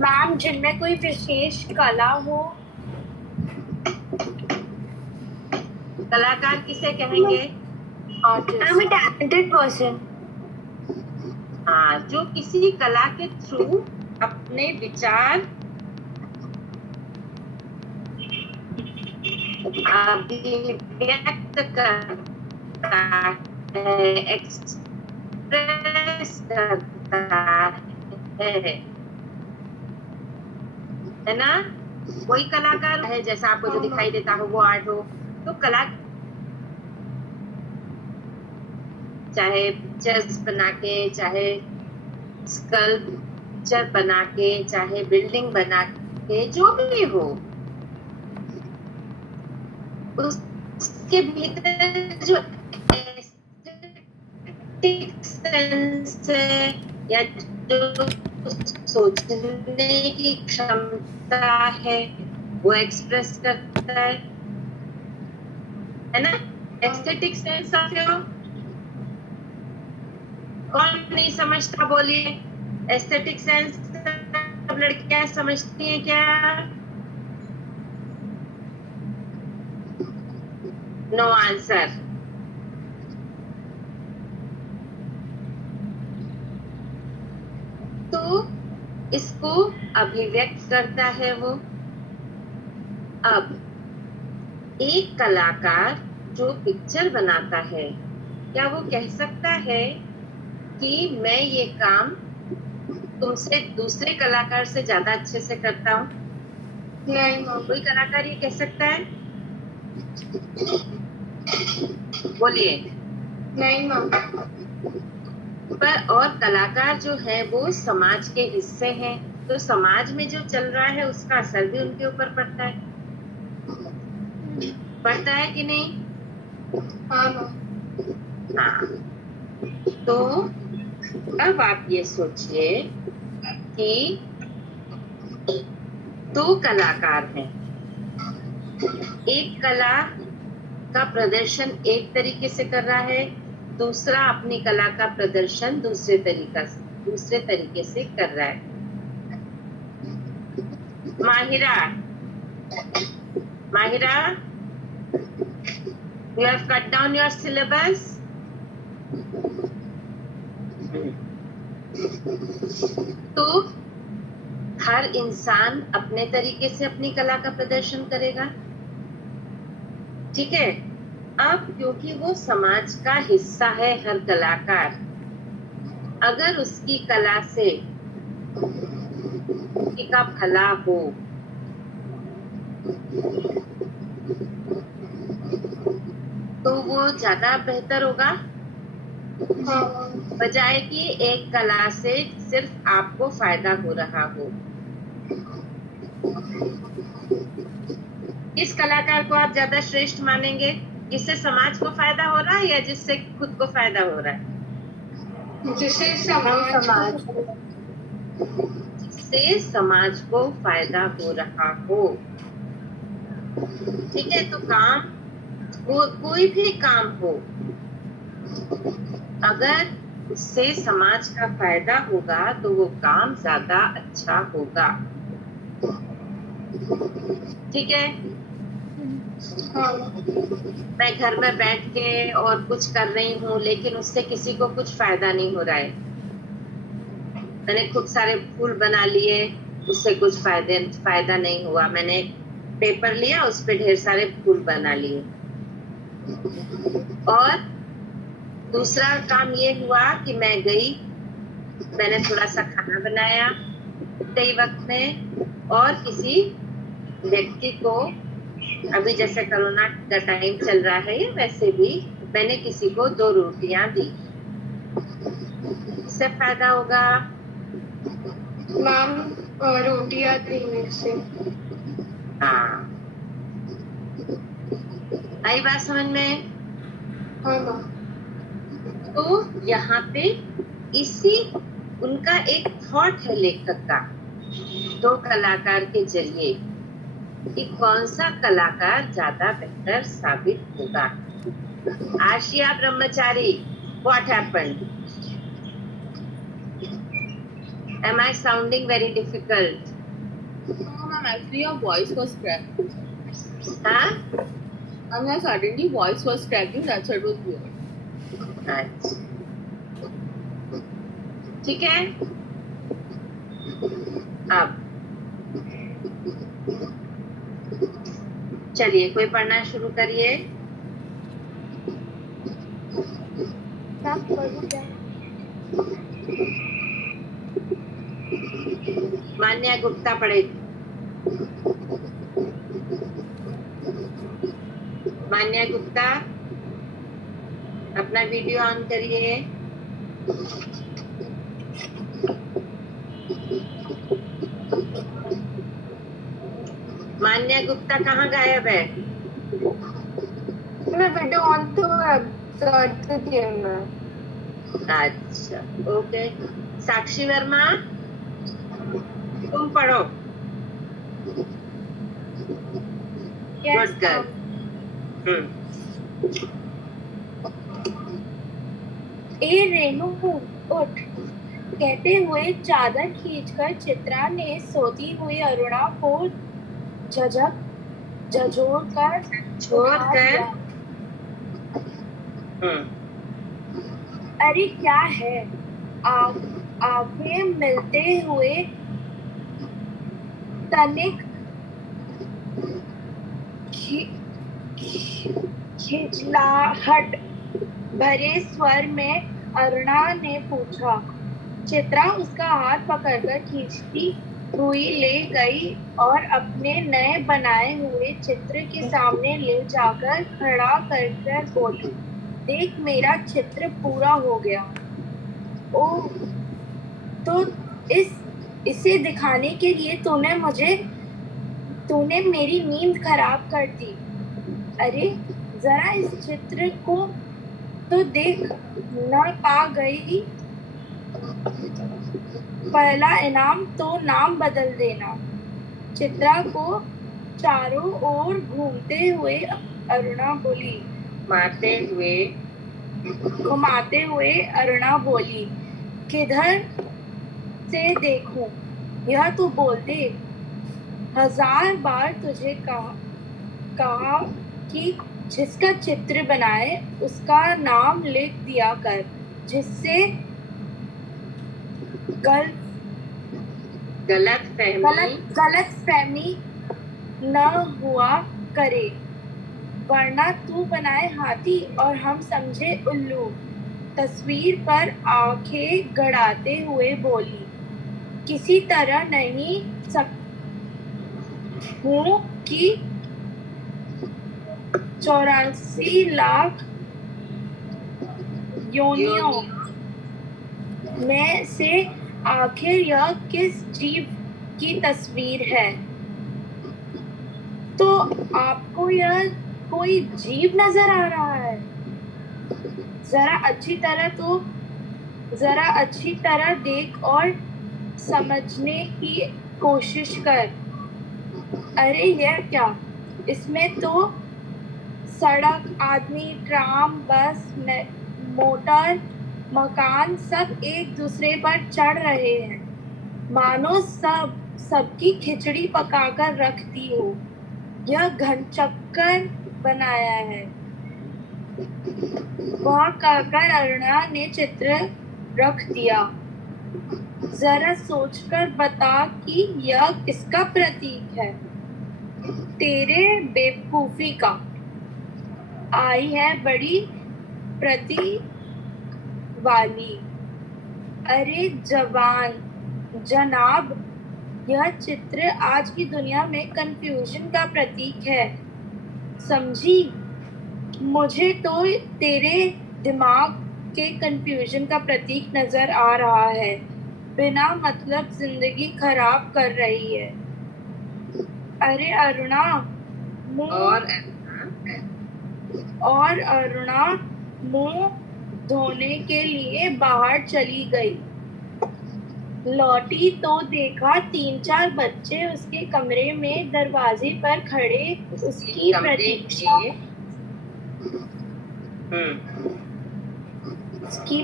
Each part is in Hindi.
मैम जिनमें कोई विशेष कला हो। कलाकार किसे कहेंगे? I'm a talented person. हाँ, जो किसी कला के थ्रू अपने विचार अभिव्यक्त करता है, एक्सप्रेस करता है ना? कोई कलाकार है जैसा आपको जो दिखाई देता हो वो आर्ट हो, तो कला चाहे पिक्चर्स बना के, चाहे स्कल्पचर बना के, चाहे बिल्डिंग बना के, जो भी हो, उसके भीतर जो एस्थेटिक सेंस है या जो सोचने की क्षमता है वो एक्सप्रेस करता है ना? एस्थेटिक सेंस साथियों, कौन नहीं समझता बोलिए? एस्थेटिक सेंस सब लड़कियां समझती हैं क्या? No answer. तो इसको अभिव्यक्त करता है वो। अब एक कलाकार जो पिक्चर बनाता है, क्या वो कह सकता है कि मैं ये काम तुमसे दूसरे कलाकार से ज्यादा अच्छे से करता हूँ? नहीं मैम। कोई कलाकार ये कह सकता है? बोलिए। नहीं मैम। पर और कलाकार जो है वो समाज के हिस्से हैं, तो समाज में जो चल रहा है उसका असर भी उनके ऊपर पड़ता है। पड़ता है कि नहीं? हाँ मैम। हाँ। तो अब आप ये सोचिए कि दो कलाकार हैं, एक कला का प्रदर्शन एक तरीके से कर रहा है, दूसरा अपनी कला का प्रदर्शन दूसरे तरीके से कर रहा है। Mahira, you have cut down your syllabus? तो हर इंसान अपने तरीके से अपनी कला का प्रदर्शन करेगा, ठीक है? अब क्योंकि वो समाज का हिस्सा है हर कलाकार, अगर उसकी कला से किसी का भला हो तो वो ज्यादा बेहतर होगा, बजाय कि एक कला से सिर्फ आपको फायदा हो रहा हो। किस कलाकार को आप ज्यादा श्रेष्ठ मानेंगे? जिससे समाज को फायदा हो रहा है या जिससे खुद को फायदा हो रहा है? जिससे समाज जिससे समाज को फायदा हो रहा हो, ठीक है? तो काम कोई भी काम हो, अगर उससे समाज का फायदा होगा तो वो काम ज्यादा अच्छा होगा, ठीक है? मैं घर में बैठ के और कुछ कर रही हूँ लेकिन उससे किसी को कुछ फायदा नहीं हो रहा है, मैंने खूब सारे फूल बना लिए, उससे कुछ फायदा नहीं हुआ, मैंने पेपर लिया उस पे ढेर सारे फूल बना लिए, और दूसरा काम ये हुआ कि मैं गई, मैंने थोड़ा सा खाना बनाया तय वक्त में, और किसी व्यक्ति को, अभी जैसे कोरोना का टाइम चल रहा है या वैसे भी, मैंने किसी को 2 रोटियां दी, इससे फायदा होगा। मैम रोटियां देने से। हाँ, आई बात समझ में? हाँ मैम। तो यहाँ पे इसी उनका एक थॉट है लेखक का, दो कलाकार के जरिए, कि कौन सा कलाकार ज्यादा बेहतर साबित होगा। आशिया ब्रह्मचारी, what happened? Am I sounding very difficult? No, ma'am, actually your voice was cracking. Huh? And then suddenly voice was cracking, that's why it was weird. अच्छा, ठीक है. अब चलिए कोई पढ़ना शुरू करिए. मान्या गुप्ता पढ़ेगी. मान्या गुप्ता अपना वीडियो ऑन करिए. मान्या गुप्ता कहाँ गायब है? मैं वीडियो ऑन तो करती थी मैं. अच्छा, ओके. साक्षी वर्मा तुम पढ़ो. Good girl. ए रेनू उठ, कहते हुए चादर खींचकर चित्रा ने सोती हुई अरुणा को झकझोर छोड़कर. अरे क्या है? आंखें मिलते हुए तनिक खिजलाहट भरे स्वर में अरुणा ने पूछा. चित्रा उसका हाथ पकड़कर खींचती हुई ले गई और अपने नए बनाए हुए चित्र के सामने ले जाकर खड़ा कर बोली, देख मेरा चित्र पूरा हो गया. ओह, तो इसे दिखाने के लिए तूने मेरी नींद खराब कर दी. अरे जरा इस चित्र को तो देख, न पा गई पहला इनाम तो नाम बदल देना. चित्रा को चारों ओर घूमते हुए अरुणा बोली. घुमाते हुए अरुणा बोली, किधर से देखूं? यह तू बोल दे. 1000 बार तुझे कहा कि जिसका चित्र बनाए उसका नाम लिख दिया कर, जिससे गलत फहमी न हुआ करे, वरना तू बनाए हाथी और हम समझे उल्लू. तस्वीर पर आंखें गड़ाते हुए बोली, किसी तरह नहीं हूँ कि 84 लाख योनियों में से आखिर यह किस जीव की तस्वीर है? तो आपको यह कोई जीव नजर आ रहा है? जरा अच्छी तरह देख और समझने की कोशिश कर. अरे यह क्या? इसमें तो सड़क, आदमी, ट्राम, बस, मोटर, मकान सब एक दूसरे पर चढ़ रहे हैं, मानो सबकी खिचड़ी पकाकर रख दी हो. यह घनचक्कर बनाया है. वह कहकर अरुणा ने चित्र रख दिया. जरा सोचकर बता कि यह किसका प्रतीक है? तेरे बेवकूफी का. आई है बड़ी प्रतीक वाली. अरे जनाब, यह चित्र आज की दुनिया में कंफ्यूजन का प्रतीक है, समझी? मुझे तो तेरे दिमाग के कंफ्यूजन का प्रतीक नजर आ रहा है. बिना मतलब जिंदगी खराब कर रही है. अरे अरुणा, और अरुणा मुंह धोने के लिए बाहर चली गई. लौटी तो देखा 3-4 बच्चे उसके कमरे में दरवाजे पर खड़े उसकी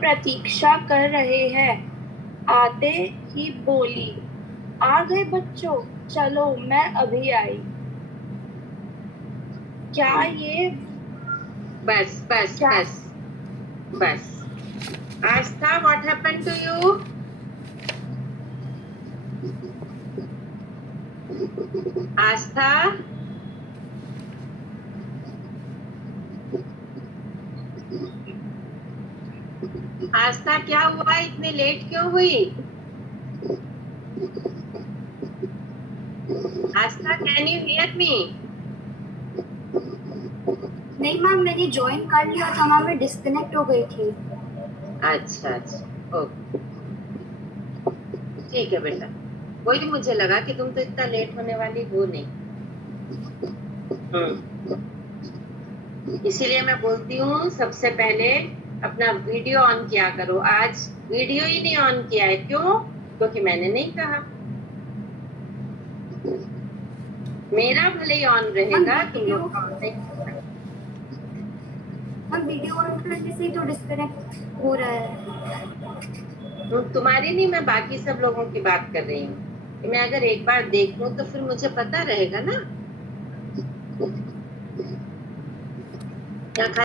प्रतीक्षा कर रहे हैं. आते ही बोली, आ गए बच्चों, चलो मैं अभी आई। क्या ये बस बस क्या बस बस। आस्था, what happened to you? आस्था, आस्था क्या हुआ, इतने लेट क्यों हुई? आस्था, कैन यू हियर मी? नहीं मैम, मैंने ज्वाइन कर लिया था मैम, मैं डिस्कनेक्ट हो गई थी। अच्छा अच्छा, ओके, ठीक है बेटा। वही मुझे लगा कि तुम तो इतना लेट होने वाली हो नहीं। इसीलिए मैं बोलती हूँ सबसे पहले अपना वीडियो ऑन किया करो। आज वीडियो ही नहीं ऑन किया है, क्यों? क्योंकि मैंने नहीं कहा। मेरा भले ही ऑन रहेगा, तुम लोग का ऑन नहीं। मैम वीडियो ऑन करने से ही तो डिस्कनेक्ट हो रहा है। तुम्हारी नहीं, मैं बाकी सब लोगों की बात कर रही हूँ। मैं अगर एक बार देख लूं तो फिर मुझे पता रहेगा ना। क्या